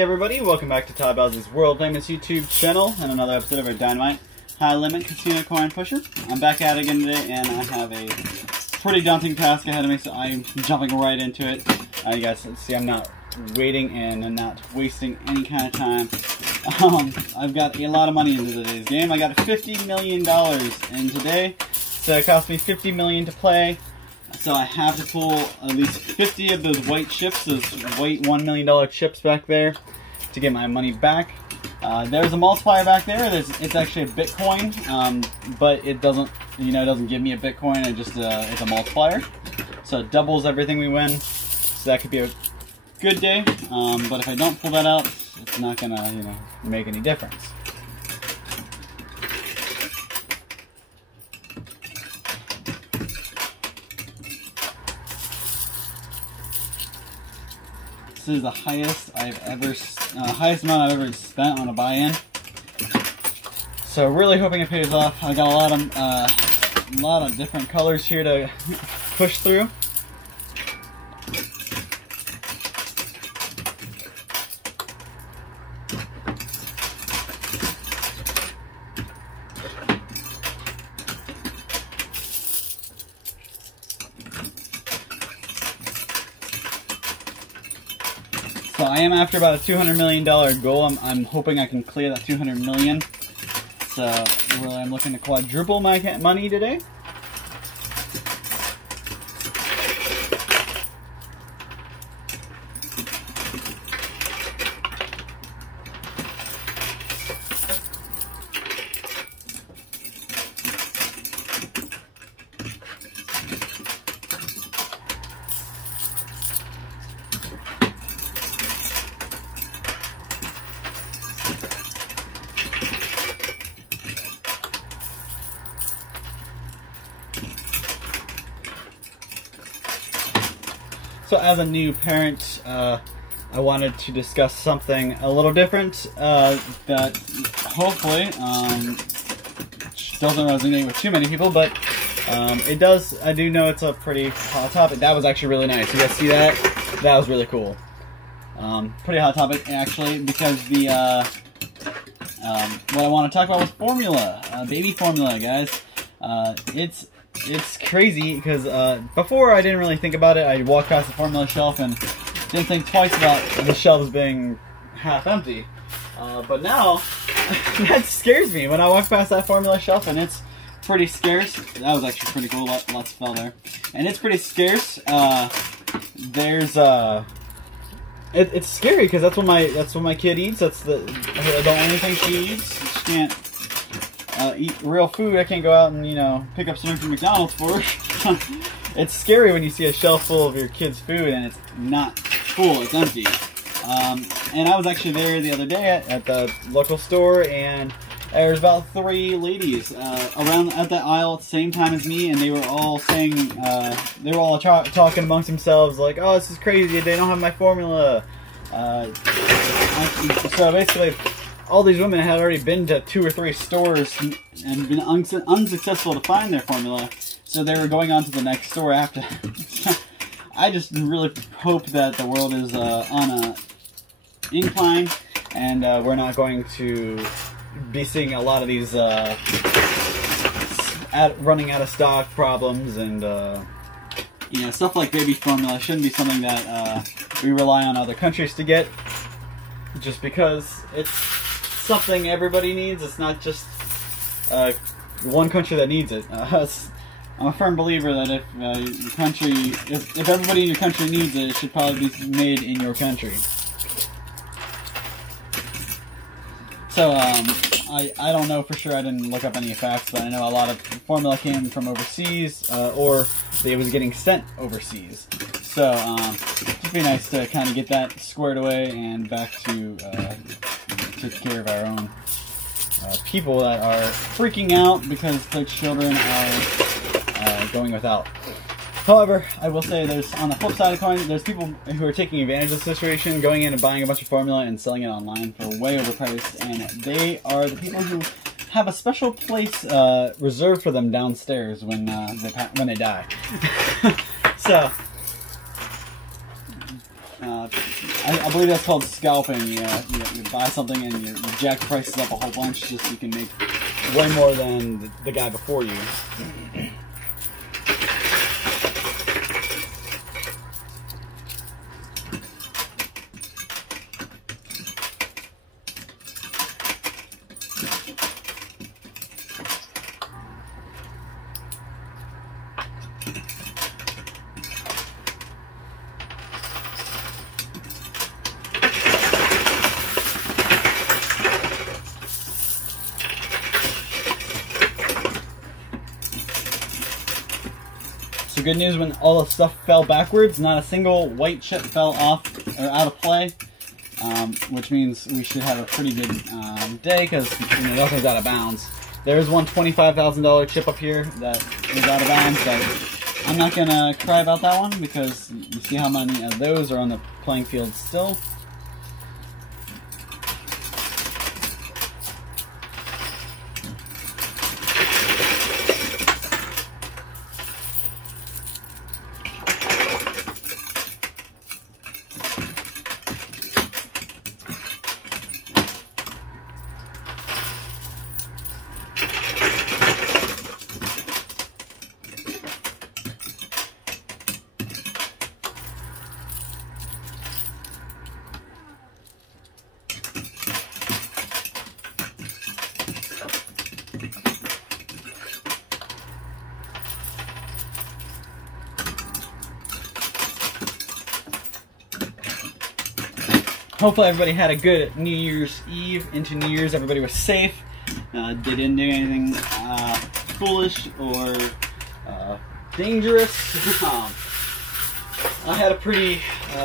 Hey everybody, welcome back to Todd Bowsley's world famous YouTube channel and another episode of our Dynamite High Limit Casino Coin Pusher. I'm back at it again today and I have a pretty daunting task ahead of me, so I'm jumping right into it. You guys see I'm not waiting and I'm not wasting any kind of time. I've got a lot of money into today's game. I got $50 million in today, so it cost me $50 million to play. So I have to pull at least 50 of those white chips, those white $1 million chips back there, to get my money back. There's a multiplier back there. It's actually a Bitcoin, but it doesn't, it doesn't give me a Bitcoin. It just it's a multiplier, so it doubles everything we win. So that could be a good day. But if I don't pull that out, it's not gonna, make any difference. This is the highest highest amount I've ever spent on a buy-in. So really hoping it pays off. I got a lot of different colors here to push through. So I am after about a $200 million goal. I'm hoping I can clear that $200 million. So really I'm looking to quadruple my money today. So as a new parent, I wanted to discuss something a little different that hopefully doesn't resonate with too many people, but it does. I do know it's a pretty hot topic. That was actually really nice. You guys see that? That was really cool. Pretty hot topic actually, because the what I want to talk about was formula, baby formula, guys. It's crazy because before I didn't really think about it. I walked past the formula shelf and didn't think twice about the shelves being half empty. But now, that scares me when I walk past that formula shelf and it's pretty scarce. That was actually pretty cool. Lots fell there. And it's pretty scarce. It's scary because that's what my kid eats. That's the only thing she eats. She can't eat real food. I can't go out and pick up something from McDonald's for her. It's scary when you see a shelf full of your kid's food and it's not full, it's empty. And I was actually there the other day at the local store, and there was about 3 ladies around at that aisle at the same time as me, and they were all saying, they were all talking amongst themselves like, "Oh, this is crazy, they don't have my formula." So basically, all these women had already been to 2 or 3 stores and been unsuccessful to find their formula, so they were going on to the next store after. I just really hope that the world is on a incline, and we're not going to be seeing a lot of these running out of stock problems, and stuff like baby formula shouldn't be something that we rely on other countries to get, just because it's something everybody needs. It's not just one country that needs it. I'm a firm believer that if everybody in your country needs it, it should probably be made in your country. So I don't know for sure. I didn't look up any facts, but I know a lot of formula came from overseas, or it was getting sent overseas. So it'd be nice to kind of get that squared away and back to take care of our own people that are freaking out because their children are going without. However, I will say there's, on the flip side of the coin, there's people who are taking advantage of the situation, going in and buying a bunch of formula and selling it online for way overpriced, and they are the people who have a special place reserved for them downstairs when they die. So I believe that's called scalping. You buy something and you jack the prices up a whole bunch just so you can make way more than the guy before you. So good news, when all the stuff fell backwards, not a single white chip fell off or out of play, which means we should have a pretty good day because nothing's out of bounds. There is one $25,000 chip up here that is out of bounds, but I'm not going to cry about that one because you see how many of those are on the playing field still. Hopefully everybody had a good New Year's Eve into New Year's. Everybody was safe. Didn't do anything foolish or dangerous. I had a pretty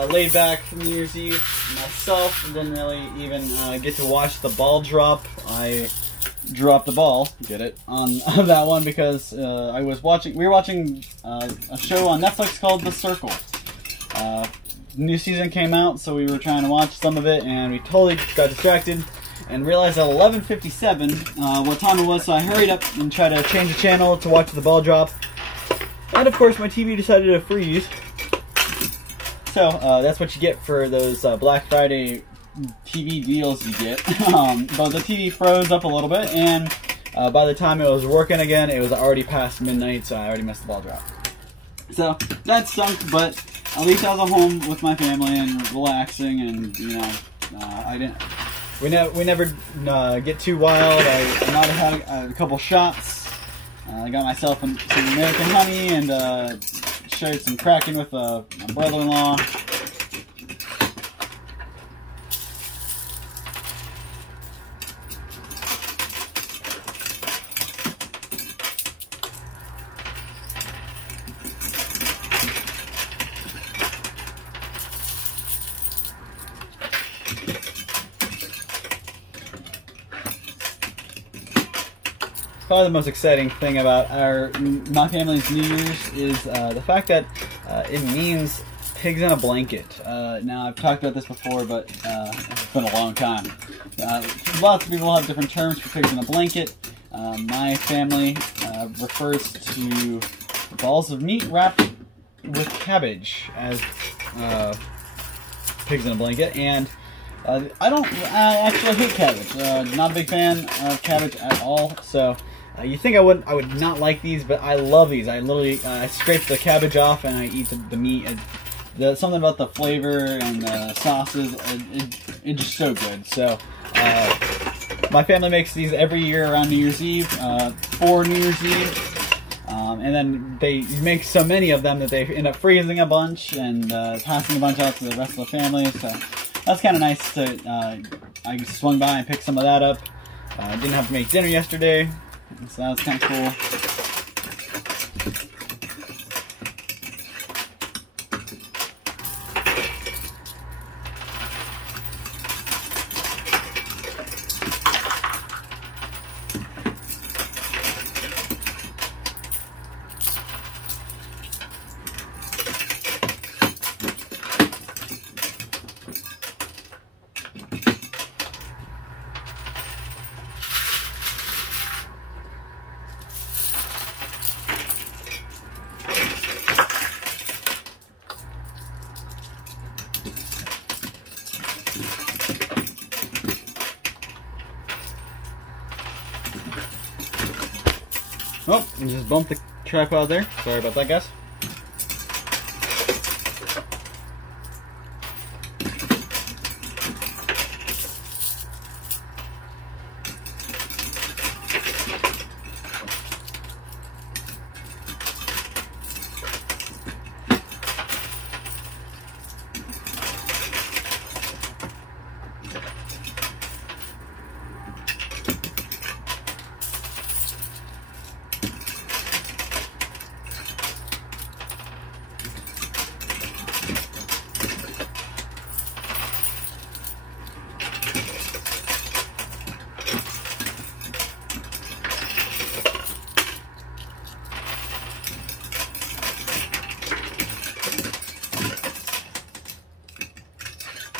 laid-back New Year's Eve myself. Didn't really even get to watch the ball drop. I dropped the ball, get it, on that one because we were watching a show on Netflix called The Circle. New season came out, so we were trying to watch some of it, and we totally got distracted and realized at 11:57 what time it was, so I hurried up and tried to change the channel to watch the ball drop. And of course, my TV decided to freeze. So that's what you get for those Black Friday TV deals you get. But the TV froze up a little bit, and by the time it was working again, it was already past midnight, so I already missed the ball drop. So that stunk, but at least I was at home with my family and relaxing, and you know, we never get too wild. I might have had a couple shots. I got myself some American honey and shared some Kraken with my brother-in-law. Probably the most exciting thing about my family's New Year's is the fact that it means pigs in a blanket. Now, I've talked about this before, but it's been a long time. Lots of people have different terms for pigs in a blanket. My family refers to balls of meat wrapped with cabbage as pigs in a blanket, and I actually hate cabbage. Not a big fan of cabbage at all, so you think I would not like these, but I love these. I literally I scrape the cabbage off and I eat the meat. Something about the flavor and the sauces, it's just so good. So my family makes these every year around New Year's Eve, for New Year's Eve. And then they make so many of them that they end up freezing a bunch and passing a bunch out to the rest of the family. So that's kind of nice to, I swung by and picked some of that up. Didn't have to make dinner yesterday, so that was kind of cool. Oh, I just bumped the tripod there. Sorry about that, guys.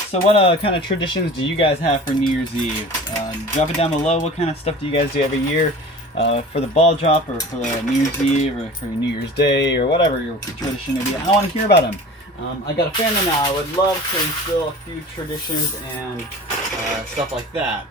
So what kind of traditions do you guys have for New Year's Eve? Drop it down below. What kind of stuff do you guys do every year for the ball drop, or for the New Year's Eve, or for New Year's Day, or whatever your tradition may be? I want to hear about them. I got a family now. I would love to instill a few traditions and stuff like that.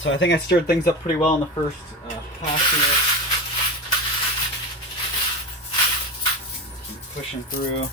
So I think I stirred things up pretty well in the first pass here. Keep pushing through.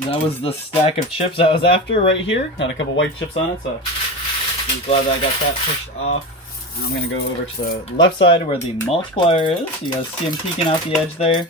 That was the stack of chips I was after right here. Got a couple white chips on it, so I'm glad that I got that pushed off. I'm going to go over to the left side where the multiplier is. You guys see him peeking out the edge there.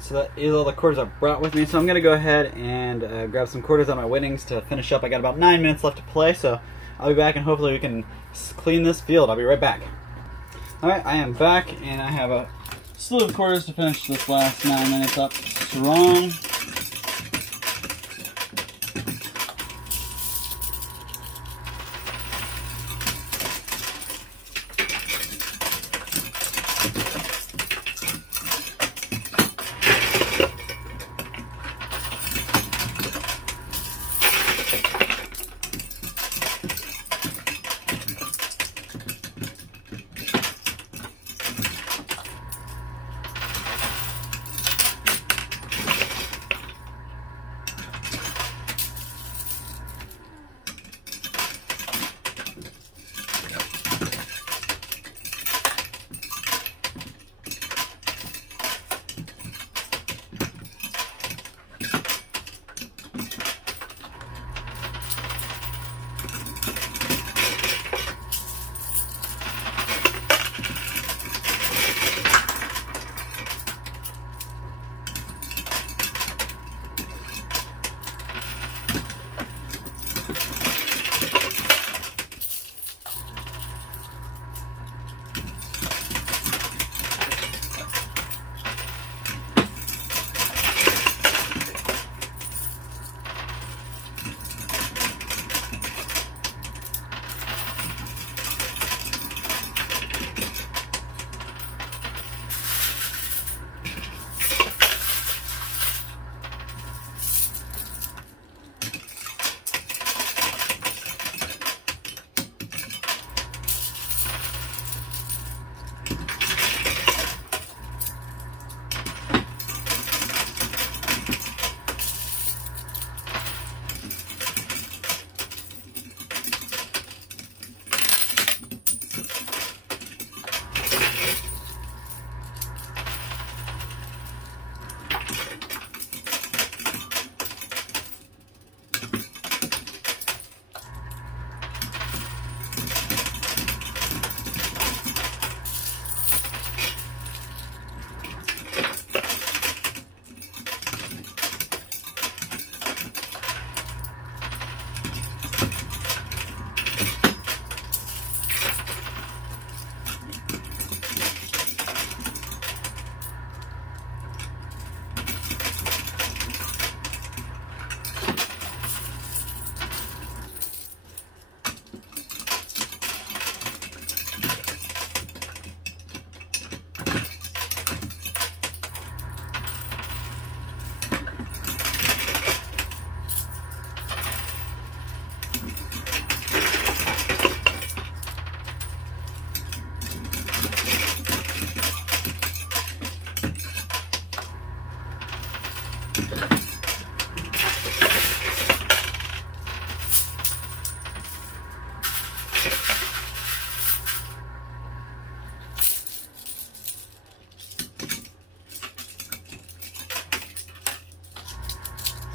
So that is all the quarters I brought with me. So I'm going to go ahead and grab some quarters on my winnings to finish up. I got about 9 minutes left to play, so I'll be back and hopefully we can clean this field. I'll be right back. Alright, I am back and I have a slew of quarters to finish this last 9 minutes up strong.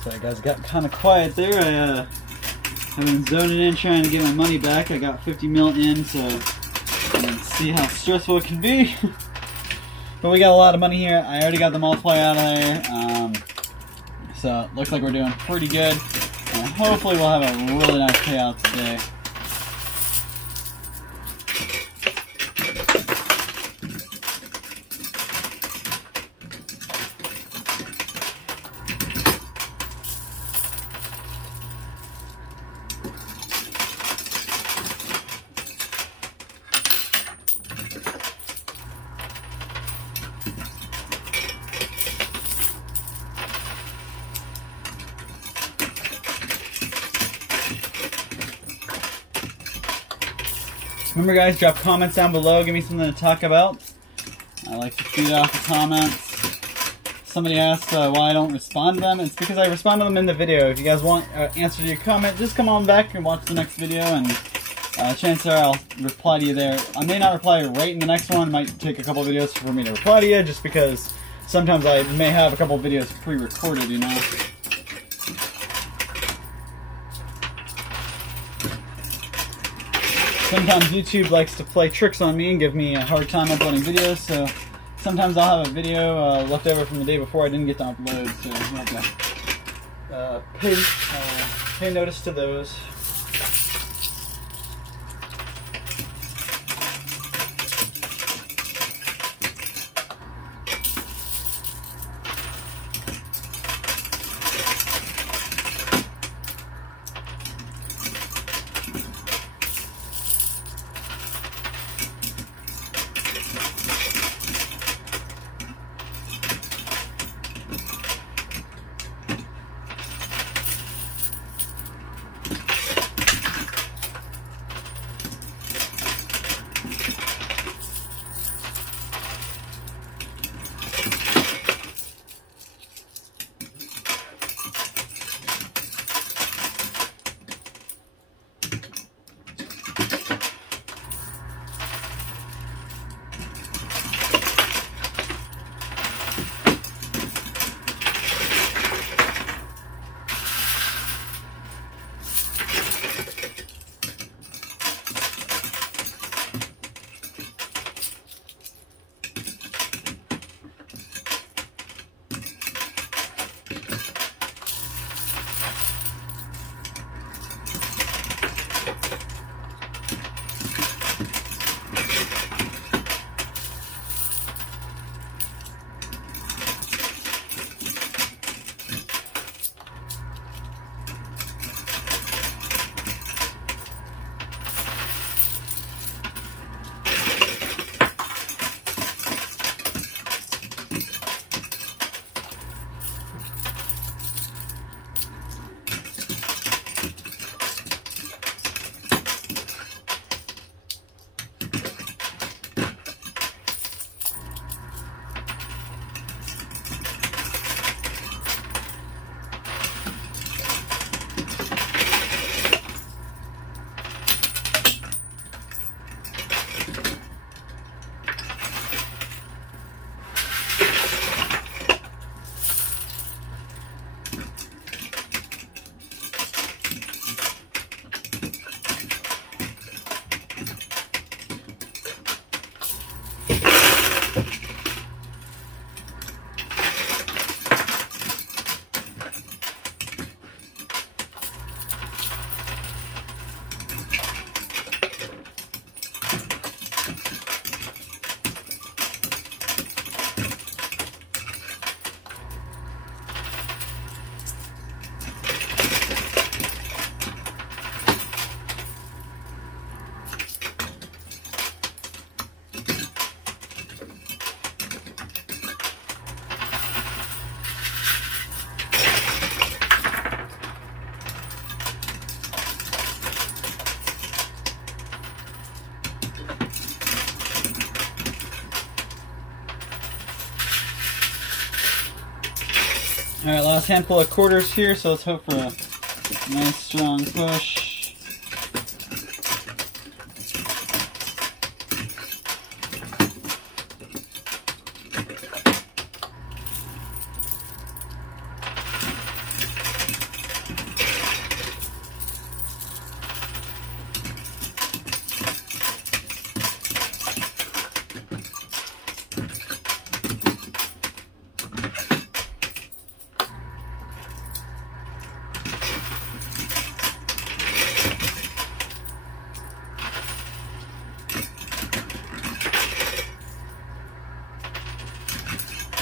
Sorry guys, got kind of quiet there. I've been zoning in trying to get my money back. I got 50 mil in, so see how stressful it can be. But we got a lot of money here. I already got the multiplier out of there. So it looks like we're doing pretty good. And hopefully we'll have a really nice payout today. Remember guys, drop comments down below, give me something to talk about. I like to feed off the comments. Somebody asked why I don't respond to them. It's because I respond to them in the video. If you guys want an answer to your comment, just come on back and watch the next video, and chances are I'll reply to you there. I may not reply right in the next one. It might take a couple videos for me to reply to you, just because sometimes I may have a couple videos pre-recorded, you know. Sometimes YouTube likes to play tricks on me and give me a hard time uploading videos, so sometimes I'll have a video left over from the day before I didn't get to upload, so you have to pay notice to those. Alright, last handful of quarters here, so let's hope for a nice strong push.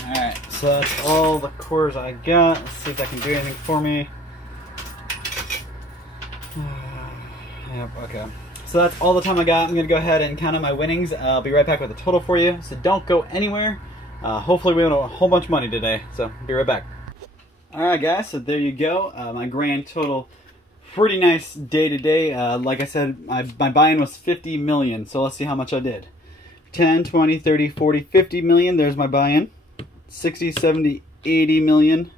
Alright, so that's all the cores I got. Let's see if that can do anything for me. Yep, okay. So that's all the time I got. I'm going to go ahead and count out my winnings. I'll be right back with the total for you, so don't go anywhere. Hopefully we win a whole bunch of money today, so be right back. Alright guys, so there you go. My grand total. Pretty nice day today. Like I said, my buy-in was 50 million, so let's see how much I did. 10, 20, 30, 40, 50 million. There's my buy-in. 60, 70, 80 million.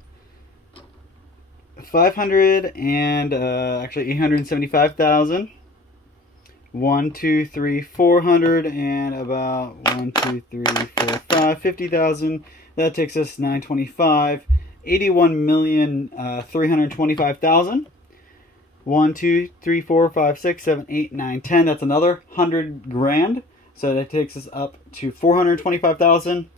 500 and actually 875,000. 1, 2, 3, 400 and about 1, 2, 3, 4, 5, 50,000. That takes us 925. 81,325,000. 1, 2, 3, 4, 5, 6, 7, 8, 9, 10. That's another 100 grand. So that takes us up to 425,000.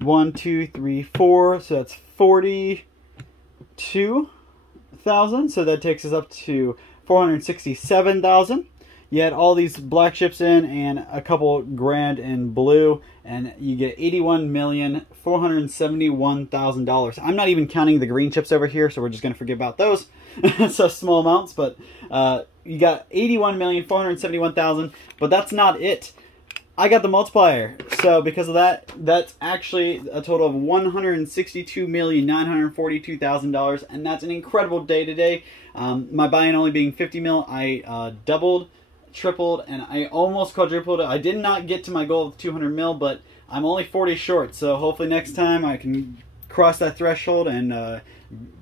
1, 2, 3, 4. So that's 42,000. So that takes us up to 467,000. You add all these black chips in and a couple grand in blue, and you get $81,471,000. I'm not even counting the green chips over here, so we're just going to forget about those. So small amounts, but you got $81,471,000. But that's not it. I got the multiplier. So because of that, that's actually a total of $162,942,000, and that's an incredible day today. My buy-in only being 50 mil, I doubled, tripled, and I almost quadrupled it. I did not get to my goal of 200 mil, but I'm only 40 short, so hopefully next time I can cross that threshold and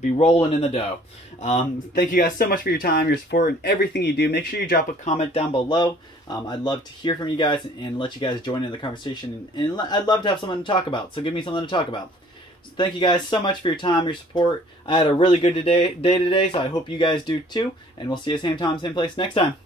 be rolling in the dough. Thank you guys so much for your time, your support, and everything you do. Make sure you drop a comment down below. I'd love to hear from you guys and let you guys join in the conversation, and I'd love to have something to talk about, so give me something to talk about. So thank you guys so much for your time, your support. I had a really good day today, so I hope you guys do too, and we'll see you same time, same place next time.